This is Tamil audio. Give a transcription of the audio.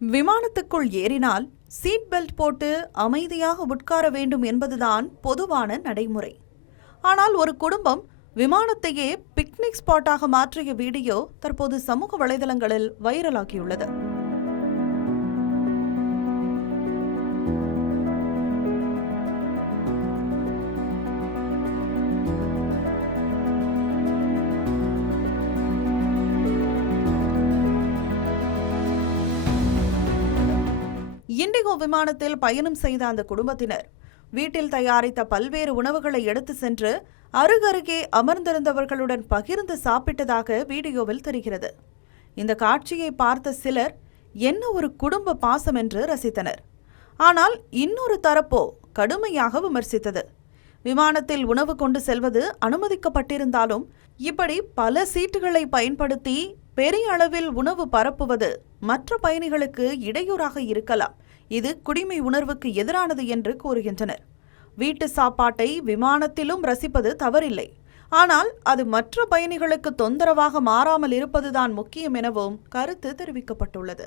விமானத்துக்குள் ஏறினால் சீட் பெல்ட் போட்டு அமைதியாக உட்கார வேண்டும் என்பதுதான் பொதுவான நடைமுறை. ஆனால் ஒரு குடும்பம் விமானத்தையே பிக்னிக் ஸ்பாட்டாக மாற்றிய வீடியோ தற்போது சமூக வலைதளங்களில் வைரலாகியுள்ளது. இண்டிகோ விமானத்தில் பயணம் செய்த அந்த குடும்பத்தினர் வீட்டில் தயாரித்த பல்வேறு உணவுகளை எடுத்து சென்று அருகருகே அமர்ந்திருந்தவர்களுடன் பகிர்ந்து சாப்பிட்டதாக வீடியோவில் தெரிகிறது. இந்த காட்சியை பார்த்த சிலர் என்ன ஒரு குடும்ப பாசம் என்று ரசித்தனர். ஆனால் இன்னொரு தரப்போ கடுமையாக விமர்சித்தது. விமானத்தில் உணவு கொண்டு செல்வது அனுமதிக்கப்பட்டிருந்தாலும் இப்படி பல சீட்டுகளை பயன்படுத்தி பெரிய அளவில் உணவு பரப்புவது மற்ற பயணிகளுக்கு இடையூறாக இருக்கலாம். இது குடிமை உணர்வுக்கு எதிரானது என்று கூறுகின்றனர். வீட்டு சாப்பாட்டை விமானத்திலும் ரசிப்பது தவறில்லை, ஆனால் அது மற்ற பயணிகளுக்கு தொந்தரவாக மாறாமல் இருப்பதுதான் முக்கியம் எனவும் கருத்து தெரிவிக்கப்பட்டுள்ளது.